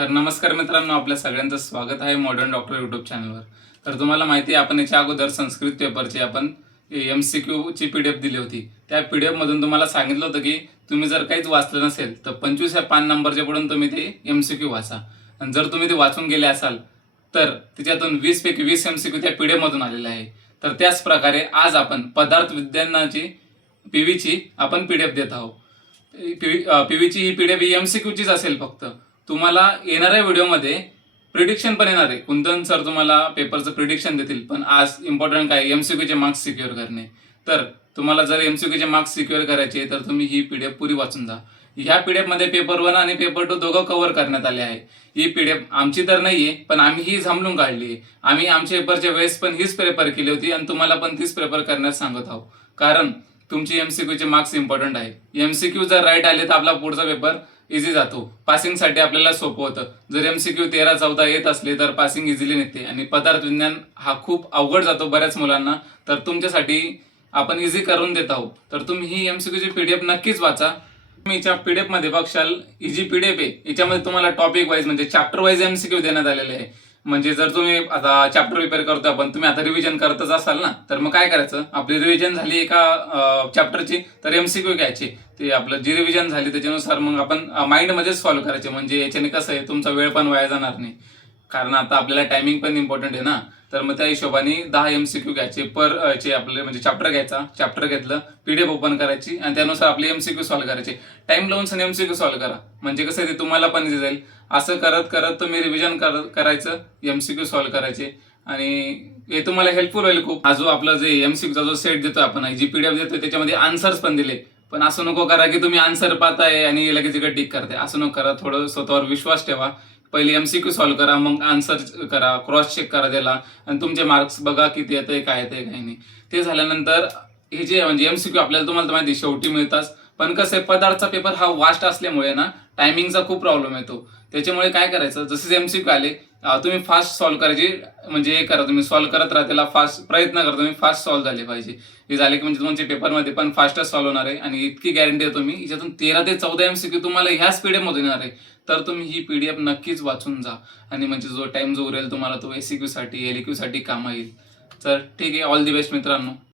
तर नमस्कार मित्रांनो, आपल्या सगळ्यांचं स्वागत आहे मॉडर्न डॉक्टर यूट्यूब चॅनलवर। तर तुम्हाला माहिती आहे, आपण याच्या अगोदर संस्कृत पेपरची आपण MCQ ची PDF दिली होती। त्या PDF मधून तुम्हाला सांगितलं होतं की तुम्ही जर काहीच वाचलं नसेल तर 25 या पान नंबरच्या पुढून तुम्ही ते MCQ वाचा, आणि जर तुम्ही ते वाचून गेले असाल तर त्याच्यातून 20 पैकी 20 MCQ त्या PDF मधून आलेले आहे। तर त्याच प्रकारे आज आपण पदार्थ विज्ञानाची PV ची आपण PDF देत आहोत। PV ची ही PDF MCQ चीच असेल फक्त। तुम्हाला येणाऱ्या व्हिडिओमध्ये प्रिडिक्शन पण येणार आहे। कुंदन सर तुम्हाला पेपरचं प्रिडिक्शन देतील, पण आज इम्पॉर्टंट काय, MCQ चे मार्क्स सिक्युअर करणे। तर तुम्हाला जर MCQ चे मार्क्स सिक्युअर करायचे तर तुम्ही ही PDF पुरी वाचून जा। ह्या PDF मध्ये पेपर 1 आणि पेपर 2 दोघं कव्हर करण्यात आले आहे। ही PDF आमची तर नाहीये, पण आम्ही ही समजून काढली आहे। आम्ही आमच्या पेपरच्या वेळेस पण हीच प्रेफर केली होती आणि तुम्हाला पण तीच प्रेफर करण्यास सांगत आहोत, कारण तुमची MCQ चे मार्क्स इम्पॉर्टंट आहे। MCQ जर राईट आले तर आपला पुढचा पेपर इझी जातो, पासिंगसाठी आपल्याला सोपं होतं। जर MCQ 13-14 येत असले तर पासिंग इझिली निघते, आणि पदार्थ विज्ञान हा खूप अवघड जातो बऱ्याच मुलांना। तर तुमच्यासाठी आपण इझी करून देत आहोत, तर तुम्ही ही MCQ ची PDF नक्कीच वाचा। तुम्ही याच्या PDF मध्ये बघशाल, ही जी PDF आहे याच्यामध्ये तुम्हाला टॉपिक वाईज म्हणजे चॅप्टर वाईज MCQ देण्यात आलेले आहे। म्हणजे जर तुम्ही आता चॅप्टर प्रिपेअर करतोय आपण, तुम्ही आता रिव्हिजन करतच असाल ना, तर मग काय करायचं, आपली रिव्हिजन झाली एका चॅप्टरची तर MCQ घ्यायचे, ते आपलं जी रिव्हिजन झाली त्याच्यानुसार मग आपण माइंड मध्येच सॉल्व्ह करायचे। म्हणजे याच्याने कसं आहे, तुमचा वेळ पण वाया जाणार नाही, कारण आता आपल्याला टायमिंग पण इम्पॉर्टंट आहे ना। तर मग त्या हिशोबाने 10 MCQ घ्यायचे पर चे आपले, म्हणजे चॅप्टर घ्यायचा, चॅप्टर घेतलं, PDF ओपन करायची आणि त्यानुसार आपले MCQ सॉल्व्ह करायचे। टाइम लावून सण MCQ सॉल्व्ह करा, म्हणजे कसं ते तुम्हाला पण इझी जाईल। असं करत करत तुम्ही रिव्हिजन करायचं, MCQ सॉल्व्ह करायचे, आणि हे तुम्हाला हेल्पफुल होईल खूप। हा जो आपला जे MCQ चा जो सेट देतोय आपण, जी PDF देतोय त्याच्यामध्ये आन्सर्स पण दिले। पण असं नको करा की तुम्ही आन्सर पाहताय आणि लगेच इकडे टिक करताय, असं नको करा। थोडं स्वतःवर विश्वास ठेवा, पहिले MCQ सॉल्व्ह करा, मग आन्सर करा, क्रॉस चेक करा त्याला, आणि तुमचे मार्क्स बघा किती येतंय, काय येतंय, काय नाही। ते झाल्यानंतर हे जे म्हणजे MCQ आपल्याला तुम्हाला तर माहिती शेवटी मिळतात, पण कसं आहे, पदार्थचा पेपर हा वास्ट असल्यामुळे ना टायमिंगचा खूप प्रॉब्लेम येतो। त्याच्यामुळे काय करायचं, जसे MCQ आले तुम्ही फास्ट सॉल्व्ह करायचे, म्हणजे हे करा, तुम्ही सॉल्व्ह करत राहा त्याला, फास्ट प्रयत्न करा तुम्ही, फास्ट सॉल्व्ह झाले पाहिजे। हे झाले की म्हणजे तुमच्या पेपरमध्ये पण फास्टच सॉल्व्ह होणार आहे, आणि इतकी गॅरंटी देतो मी, याच्यातून 13 ते 14 MCQ तुम्हाला ह्याच PDF मधून येणार आहे। तर तुम्ही ही PDF नक्कीच वाचून जा, आणि म्हणजे जो टाइम जो उरेल तुम्हाला तो SCQ साठी LEQ साठी कामा येईल। तर ठीक आहे, ऑल दी बेस्ट मित्रांनो।